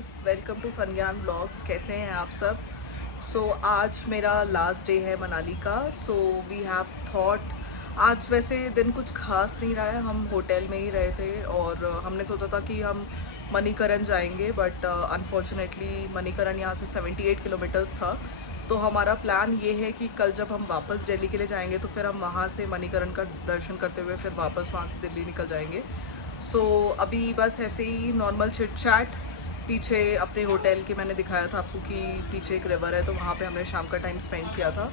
Guys, welcome to संज्ञान blogs. कैसे हैं आप सब? आज मेरा लास्ट डे है मनाली का। वी हैव थॉट, आज वैसे दिन कुछ खास नहीं रहा है, हम होटल में ही रहे थे और हमने सोचा था कि हम मणिकरण जाएंगे, बट अनफॉर्चुनेटली मणिकरण यहाँ से 78 किलोमीटर्स था। तो हमारा प्लान ये है कि कल जब हम वापस दिल्ली के लिए जाएंगे तो फिर हम वहाँ से मणिकरण का दर्शन करते हुए फिर वापस वहाँ से दिल्ली निकल जाएंगे। अभी बस ऐसे ही नॉर्मल चिट चैट। पीछे अपने होटल के मैंने दिखाया था आपको कि पीछे एक रिवर है, तो वहाँ पे हमने शाम का टाइम स्पेंड किया था।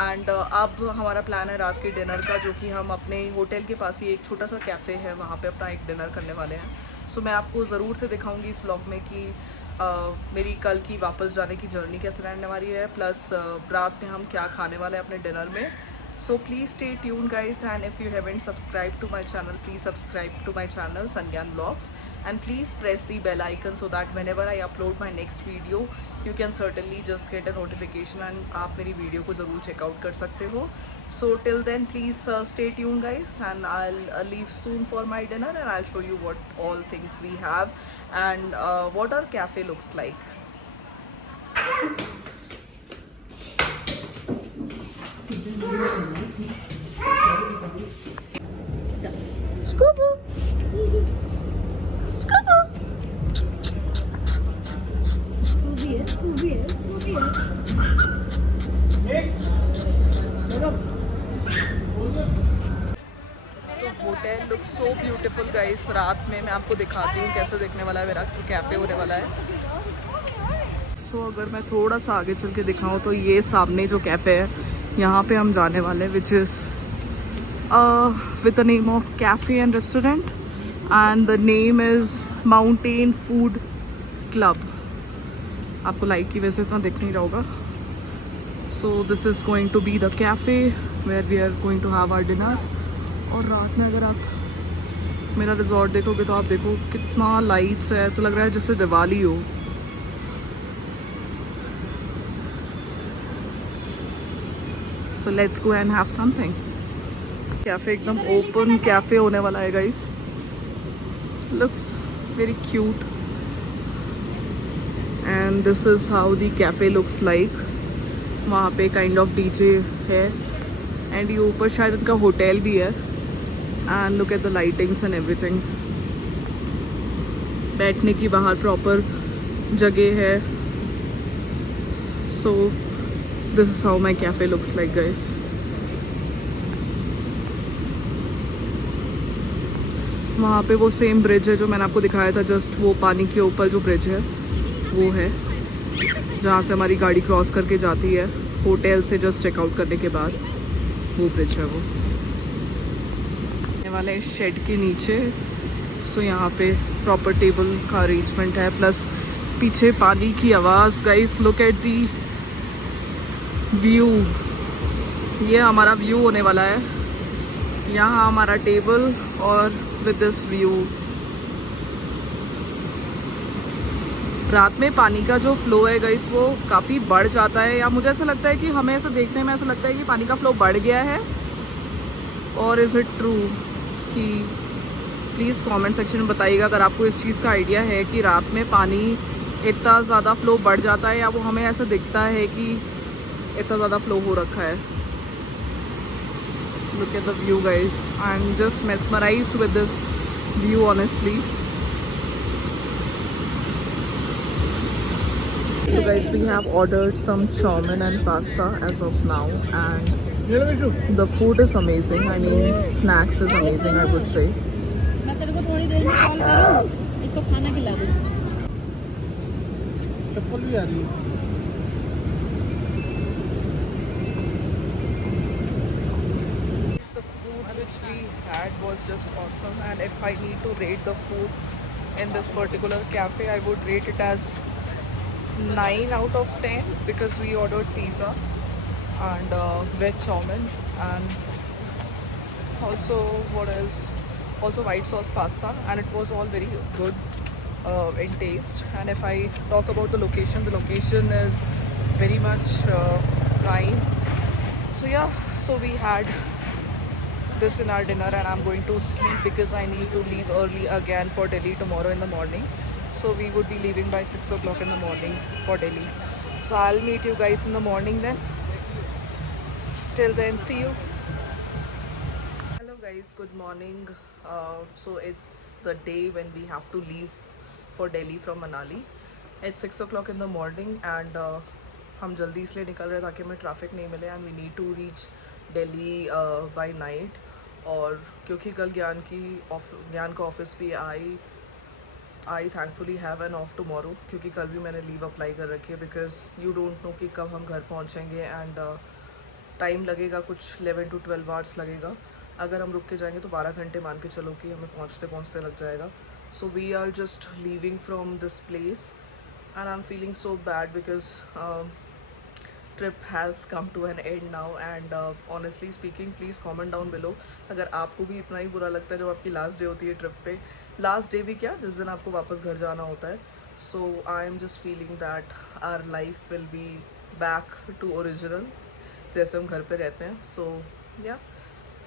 एंड अब हमारा प्लान है रात के डिनर का, जो कि हम अपने होटल के पास ही एक छोटा सा कैफ़े है, वहाँ पे अपना एक डिनर करने वाले हैं। मैं आपको ज़रूर से दिखाऊंगी इस व्लॉग में कि मेरी कल की वापस जाने की जर्नी कैसे रहने वाली है, प्लस रात में हम क्या खाने वाले हैं अपने डिनर में। Please stay tuned guys, and if you haven't subscribed to my channel, please subscribe to my channel Sangyan Vlogs, and please press the bell icon so that whenever I upload my next video you can certainly just get a notification and आप मेरी video को ज़रूर checkout कर सकते हो। Till then please stay tuned guys, and I'll leave soon for my dinner and I'll show you what all things we have and what our cafe looks like. Scuba! Scuba! Scooby है। तो hotel look so beautiful guys. रात में मैं आपको दिखाती हूँ कैसे दिखने वाला है मेरा कैफ़े होने वाला है। अगर मैं थोड़ा सा आगे चल के दिखाऊँ तो ये सामने जो कैफ़े है, यहाँ पे हम जाने वाले हैं, which is with the name of cafe and restaurant, and the name is Mountain Food Club. आपको लाइट की वजह से इतना दिख नहीं रहा होगा। This is going to be the cafe where we are going to have our dinner. और रात में अगर आप मेरा रिजॉर्ट देखोगे तो आप देखो कितना लाइट्स है, ऐसा लग रहा है जैसे दिवाली हो। Let's go and have something. Cafe एकदम ओपन कैफ़े होने वाला है guys. Looks very cute and this is how the cafe looks like. वहाँ पे काइंड ऑफ डीजे है एंड ये ऊपर शायद इनका होटल भी है। And look at the lightings and everything. बैठने की बाहर प्रॉपर जगह है। This is how my cafe looks like guys. वहाँ पे वो सेम ब्रिज है जो मैंने आपको दिखाया था, जस्ट वो पानी के ऊपर जो ब्रिज है वो है जहाँ से हमारी गाड़ी क्रॉस करके जाती है होटल से जस्ट चेकआउट करने के बाद। वो ब्रिज है वो वाले शेड के नीचे। यहाँ पे प्रॉपर टेबल का अरेंजमेंट है, प्लस पीछे पानी की आवाज़। Guys look at the view. ये हमारा व्यू होने वाला है, यहाँ हमारा टेबल और विद दिस व्यू। रात में पानी का जो फ्लो है गाइस वो काफ़ी बढ़ जाता है, या मुझे ऐसा लगता है कि हमें ऐसा देखने में ऐसा लगता है कि पानी का फ्लो बढ़ गया है। और इज़ इट ट्रू? कि प्लीज़ कमेंट सेक्शन में बताइएगा अगर आपको इस चीज़ का आइडिया है कि रात में पानी इतना ज़्यादा फ्लो बढ़ जाता है, या वो हमें ऐसा दिखता है कि इतना ज़्यादा फ्लो हो रखा है। Look at the view guys, I'm just mesmerized with this view honestly. Guys, we have ordered some chow mein and pasta as of now, and the food is amazing. I mean, snacks is amazing, I would say. मैं तेरे को थोड़ी देर में call करूँ, इसको खाना खिला दूँ। चप्पल भी आ रही है। Which we had was just awesome, and if I need to rate the food in this particular cafe, I would rate it as 9 out of 10 because we ordered pizza and veg chow mein, and also what else, also white sauce pasta, and it was all very good in taste. And if I talk about the location is very much prime. We had this in our dinner, and I'm going to sleep because I need to leave early again for Delhi tomorrow in the morning. So we would be leaving by 6 o'clock in the morning for Delhi. So I'll meet you guys in the morning then. Till then, see you. Hello guys, good morning. So it's the day when we have to leave for Delhi from Manali. It's 6 o'clock in the morning and हम जल्दी इसलिए निकल रहे हैं ताकि हमें traffic नहीं मिले and we need to reach Delhi by night. और क्योंकि कल ज्ञान का ऑफिस भी I thankfully have an off tomorrow, क्योंकि कल भी मैंने लीव अप्लाई कर रखी है बिकॉज यू डोंट नो कि कब हम घर पहुंचेंगे एंड टाइम लगेगा, कुछ 11 to 12 आवर्स लगेगा. अगर हम रुक के जाएंगे तो 12 घंटे मान के चलो कि हमें पहुंचते पहुंचते लग जाएगा. So we are just leaving from this place and I am feeling so bad because trip has come to an end now and honestly speaking please comment down below अगर आपको भी इतना ही बुरा लगता है जब आपकी लास्ट डे होती है ट्रिप पे. लास्ट डे भी क्या, जिस दिन आपको वापस घर जाना होता है. So I am just feeling that our life will be back to original जैसे हम घर पे रहते हैं. सो या,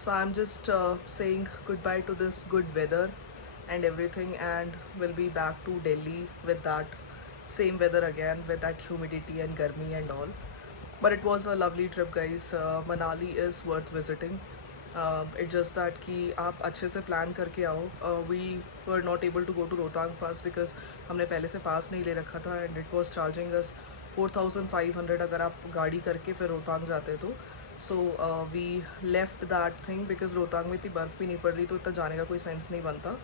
so I'm just saying goodbye to this good weather and everything and we'll be back to Delhi with that same weather again, with that humidity and garmi and all. But it was a lovely trip guys. Manali is worth visiting. It's just that कि आप अच्छे से plan करके आओ. We were not able to go to Rohtang pass because हमने पहले से पास नहीं ले रखा था and it was charging us 4,500 अगर आप गाड़ी करके फिर रोहतांग जाते तो. So we left that thing because Rohtang में इतनी बर्फ़ भी नहीं पड़ रही तो इतना जाने का कोई सेंस नहीं बनता.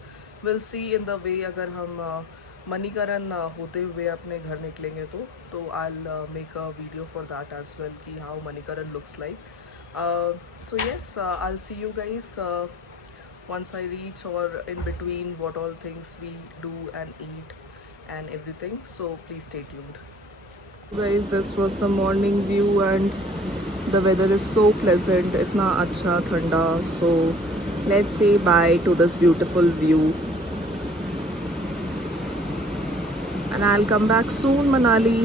We'll see in the way अगर हम मणिकरण होते हुए अपने घर निकलेंगे तो I'll make a video for that as well कि how Manikaran looks like. So yes, I'll see you guys once I reach or in between what all things we do and eat and everything. So please stay tuned. Guys, this was the morning view and the weather is so pleasant, इतना अच्छा ठंडा. So let's say bye to this beautiful view and I'll come back soon Manali.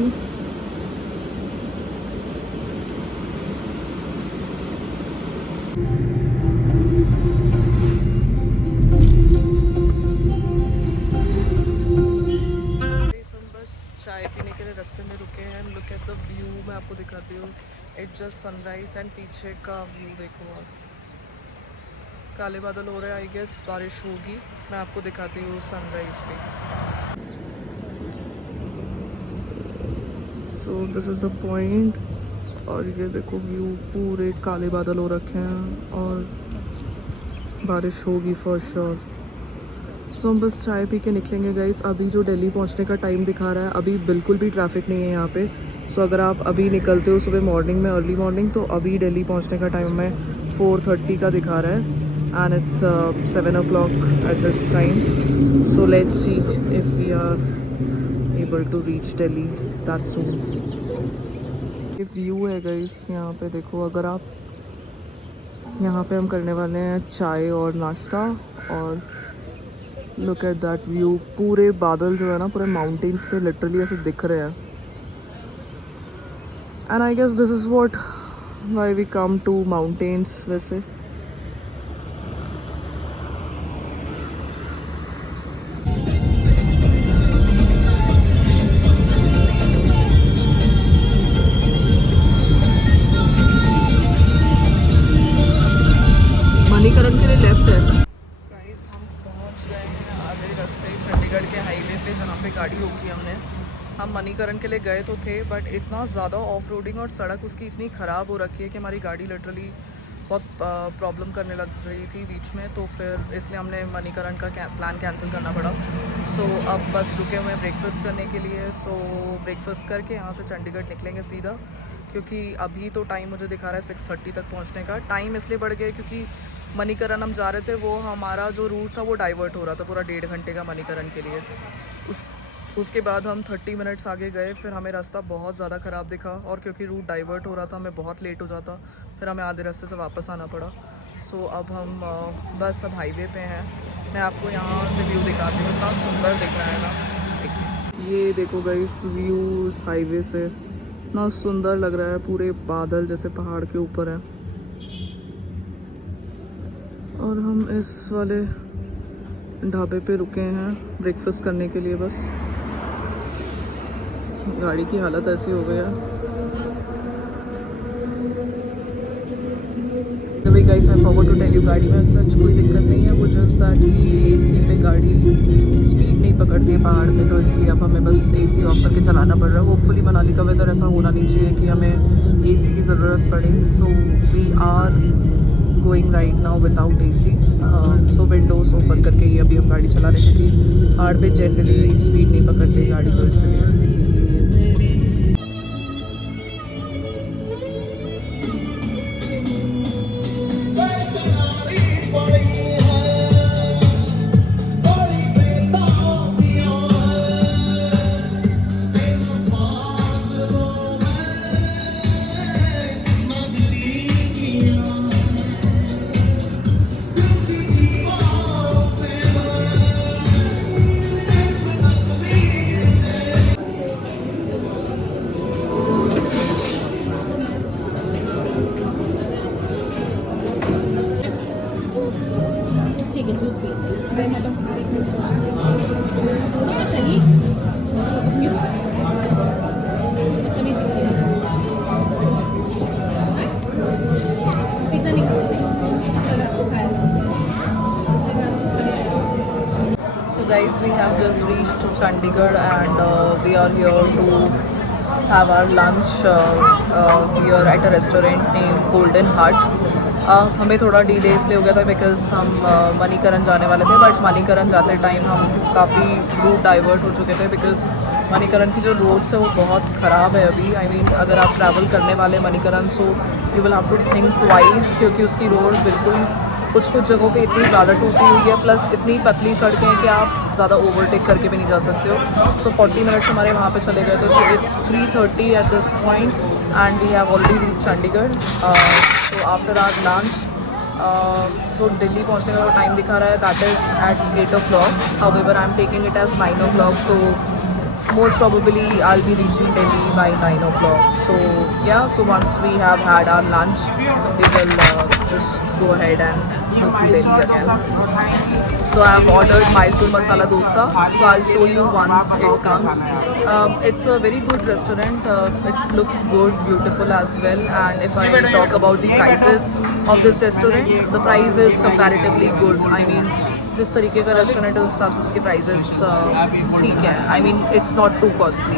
चाय पीने के लिए रास्ते में रुके हैं. लुक एट द व्यू, मैं आपको दिखाती हूँ. इट्स जस्ट सनराइज एंड पीछे का व्यू देखो आप. काले बादल हो रहे हैं, आई गेस बारिश होगी. मैं आपको दिखाती हूँ सनराइज पे. So this is the point और ये देखो व्यू, पूरे काले बादल हो रखे हैं और बारिश होगी फॉर श्योर. सो हम बस चाय पी के निकलेंगे गाइस. अभी जो दिल्ली पहुंचने का टाइम दिखा रहा है, अभी बिल्कुल भी ट्रैफिक नहीं है यहाँ पे. सो अगर आप अभी निकलते हो सुबह मॉर्निंग में, अर्ली मॉर्निंग, तो अभी दिल्ली पहुंचने का टाइम है 4:30 का दिखा रहा है and it's 7 o'clock at this time. So let's see if we are able to reach Delhi that soon. ये व्यू है गाइस यहाँ पे देखो. अगर आप यहाँ पे हम करने वाले हैं चाय और नाश्ता और लुक एट दैट व्यू. पूरे बादल जो है ना, पूरे माउंटेन्स पे लिटरली ऐसे दिख रहे हैं. And I guess this is what why we come to mountains. वैसे मणिकरण के लिए लेफ्ट है. गाइस हम पहुंच गए हैं आधे रास्ते चंडीगढ़ के हाईवे पे जहाँ पे गाड़ी रोकी हमने. हम मणिकरण के लिए गए तो थे बट इतना ज़्यादा ऑफ रोडिंग और सड़क उसकी इतनी ख़राब हो रखी है कि हमारी गाड़ी लिटरली बहुत प्रॉब्लम करने लग रही थी बीच में. तो फिर इसलिए हमने मणिकरण का प्लान कैंसिल करना पड़ा. सो अब बस रुके हुए हैं ब्रेकफास्ट करने के लिए. सो ब्रेकफास्ट करके यहाँ से चंडीगढ़ निकलेंगे सीधा, क्योंकि अभी तो टाइम मुझे दिखा रहा है 6:30 तक पहुँचने का. टाइम इसलिए बढ़ गया क्योंकि मणिकरण हम जा रहे थे, वो हमारा जो रूट था वो डाइवर्ट हो रहा था पूरा 1.5 घंटे का मणिकरण के लिए. उसके बाद हम 30 मिनट्स आगे गए, फिर हमें रास्ता बहुत ज़्यादा ख़राब दिखा और क्योंकि रूट डाइवर्ट हो रहा था हमें बहुत लेट हो जाता, फिर हमें आधे रास्ते से वापस आना पड़ा. सो अब हम बस अब हाईवे पे हैं. मैं आपको यहाँ से व्यू दिखाती हूँ, इतना सुंदर दिख रहा है ना. ये देखो गाइस व्यू इस हाईवे से इतना सुंदर लग रहा है. पूरे बादल जैसे पहाड़ के ऊपर है और हम इस वाले ढाबे पे रुके हैं ब्रेकफास्ट करने के लिए बस. गाड़ी की हालत ऐसी हो गई है। Guys I forgot to tell you, गाड़ी में सच कोई दिक्कत नहीं है, वो जस्ट दैट कि एसी पे गाड़ी स्पीड नहीं पकड़ती है पहाड़ पे, तो इसलिए अब हमें बस एसी ऑफ करके चलाना पड़ रहा है। होपफुली मनाली का वेदर ऐसा होना नहीं चाहिए कि हमें एसी की ज़रूरत पड़े। So we are going right now without AC. So windows open करके ही अभी हम गाड़ी चला रहे हैं, क्योंकि पहाड़ पे जनरली स्पीड नहीं पकड़ती गाड़ी, तो इसलिए। ठीक है जूस पी मैं तो थोड़ा सही बदतमीजी करेगा पिज्जा नहीं So guys, we have just reached Chandigarh and we are here to have our lunch here at a restaurant named Golden Heart. हमें थोड़ा डिले इसलिए हो गया था बिकॉज हम मणिकरण जाने वाले थे, बट मणिकरण जाते टाइम हम काफ़ी रूट डाइवर्ट हो चुके थे बिकॉज मणिकरण की जो रोड्स है वो बहुत ख़राब है अभी। आई मीन अगर आप ट्रैवल करने वाले Manikaran, so you will have to think twice, क्योंकि उसकी रोड बिल्कुल कुछ जगहों पे इतनी ज़्यादा टूटी हुई है, प्लस इतनी पतली सड़कें हैं कि आप ज़्यादा ओवरटेक करके भी नहीं जा सकते हो। सो 40 मिनट्स हमारे वहाँ पे चले गए थे। तो it's 3:30 at this point and we have already reach Chandigarh. So after our lunch so Delhi पहुँचने का टाइम दिखा रहा है, that is at 8 o'clock। However I am taking it as 9 o'clock, so most probably I'll be reaching Delhi by 9 o'clock. So yeah, so once we have had our lunch, we will just go ahead and move to Delhi again. So I have ordered Mysore masala dosa, so I'll show you once it comes. It's a very good restaurant. It looks good, beautiful as well. And if I talk about the prices of this restaurant, the price is comparatively good. I mean, जिस तरीके का restaurant है उस हिसाब से उसके prices ठीक है। आई mean it's not to costly.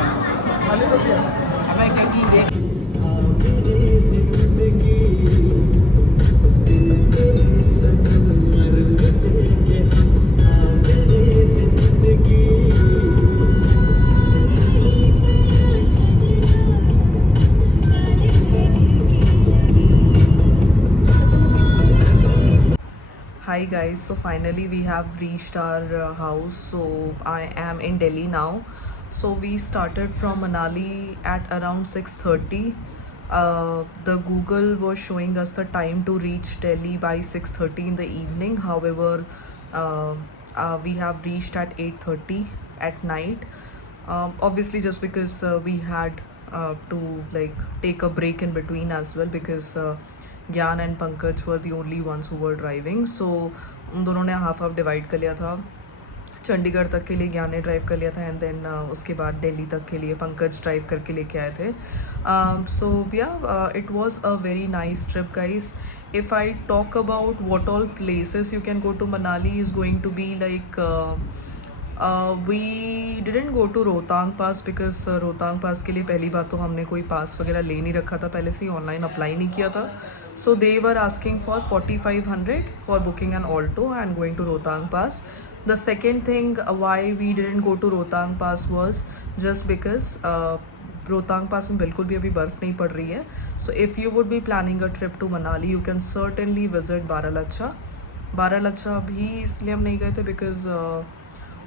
Hi guys, so finally we have reached our house. So I am in Delhi now. So we started from Manali at around 6:30. The Google was showing us the time to reach Delhi by 6:30 in the evening. However, we have reached at 8:30 at night. Obviously just because we had to like take a break in between as well, because Gyan and Pankaj were the only ones who were driving. So उन दोनों ने half divide कर लिया था। चंडीगढ़ तक के लिए ज्ञान ने ड्राइव कर लिया था एंड देन उसके बाद दिल्ली तक के लिए पंकज ड्राइव करके लेके आए थे। So yeah it was a very nice trip guys. If I talk about what all places you can go to Manali is going to be like we didn't go to Rohtang Pass, because Rohtang Pass के लिए पहली बात तो हमने कोई पास वगैरह ले नहीं रखा था, पहले से ही ऑनलाइन अप्लाई नहीं किया था। So they were asking for 4500 for booking an Alto and going to Rohtang Pass. The second thing why we didn't go to Rohtang Pass was just because Rohtang Pass में बिल्कुल भी अभी बर्फ़ नहीं पड़ रही है। So if you would be planning a trip to Manali you can certainly visit Baralacha. Baralacha भी इसलिए हम नहीं गए थे बिकॉज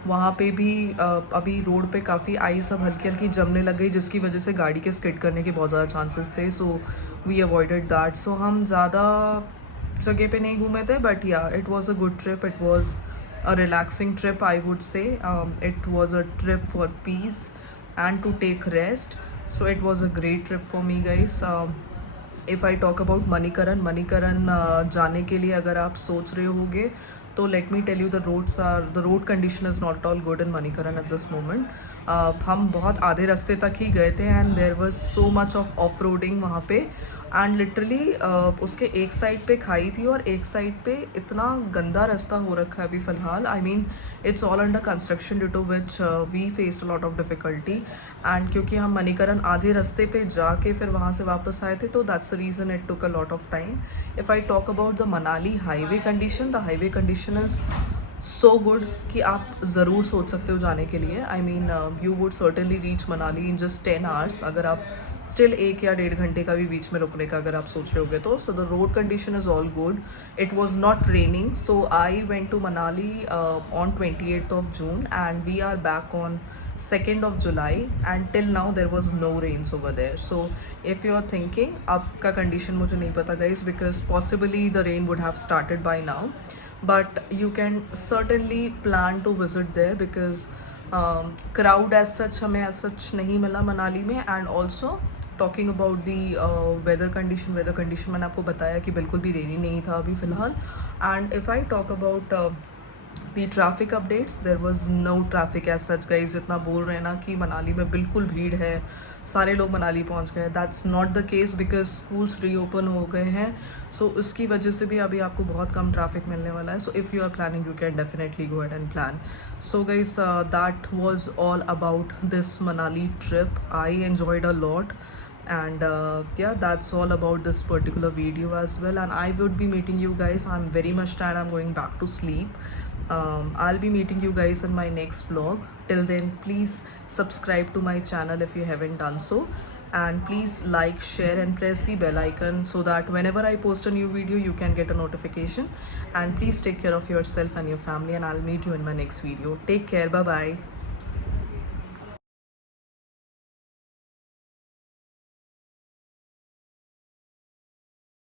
वहाँ पे भी अभी रोड पे काफ़ी आइस अब हल्की हल्की जमने लग गई, जिसकी वजह से गाड़ी के स्किड करने के बहुत ज़्यादा चांसेस थे। So we avoided that. So हम ज़्यादा जगह पे नहीं घूमे थे, but yeah it was a good trip. It was a relaxing trip, I would say. It was a trip for peace and to take rest, so it was a great trip for me guys. If I talk about Manikaran जाने के लिए अगर आप सोच रहे होगे तो let me tell you the road condition is not all good in Manikaran at this moment. हम बहुत आधे रास्ते तक ही गए थे and there was so much of roading वहाँ पे. एंड लिटरली उसके एक साइड पे खाई थी और एक साइड पे इतना गंदा रास्ता हो रखा है अभी फ़िलहाल. I mean it's all under construction due to which we face a lot of difficulty. And क्योंकि हम मणिकरण आधे रास्ते पे जाके फिर वहाँ से वापस आए थे, तो that's the reason it took a lot of time. If I talk about the Manali highway condition, the highway condition is so good कि आप ज़रूर सोच सकते हो जाने के लिए. I mean you would certainly reach Manali in just 10 hours, अगर आप स्टिल 1 या 1.5 घंटे का भी बीच में रुकने का अगर आप सोच रहे होगे तो. So the road condition is all good. It was not raining, so I went to Manali on 28th of June and we are back on 2nd of July and till now there was no rains over there. So if you are thinking, आपका condition मुझे नहीं पता guys, because possibly the rain would have started by now, but you can certainly plan to visit there because crowd as such हमें as such नहीं मिला मनाली में. and also talking about the weather condition मैंने आपको बताया कि बिल्कुल भी रेनी नहीं था अभी फ़िलहाल. and if I talk about the traffic updates, there was no traffic as such guys. जितना बोल रहे हैं ना कि मनाली में बिल्कुल भीड़ है, सारे लोग मनाली पहुंच गए, that's not the case because schools reopen हो गए हैं. so उसकी वजह से भी अभी आपको बहुत कम ट्रैफिक मिलने वाला है. so if you are planning, you can definitely go ahead and plan. so guys, that was all about this Manali trip. I enjoyed a lot and yeah, that's all about this particular video as well. and I would be meeting you guys, I'm very much tired, I'm going back to sleep. I'll be meeting you guys in my next vlog. Till then, please subscribe to my channel if you haven't done so, and please like, share and press the bell icon so that whenever I post a new video you can get a notification. And please take care of yourself and your family, and I'll meet you in my next video. Take care. Bye bye.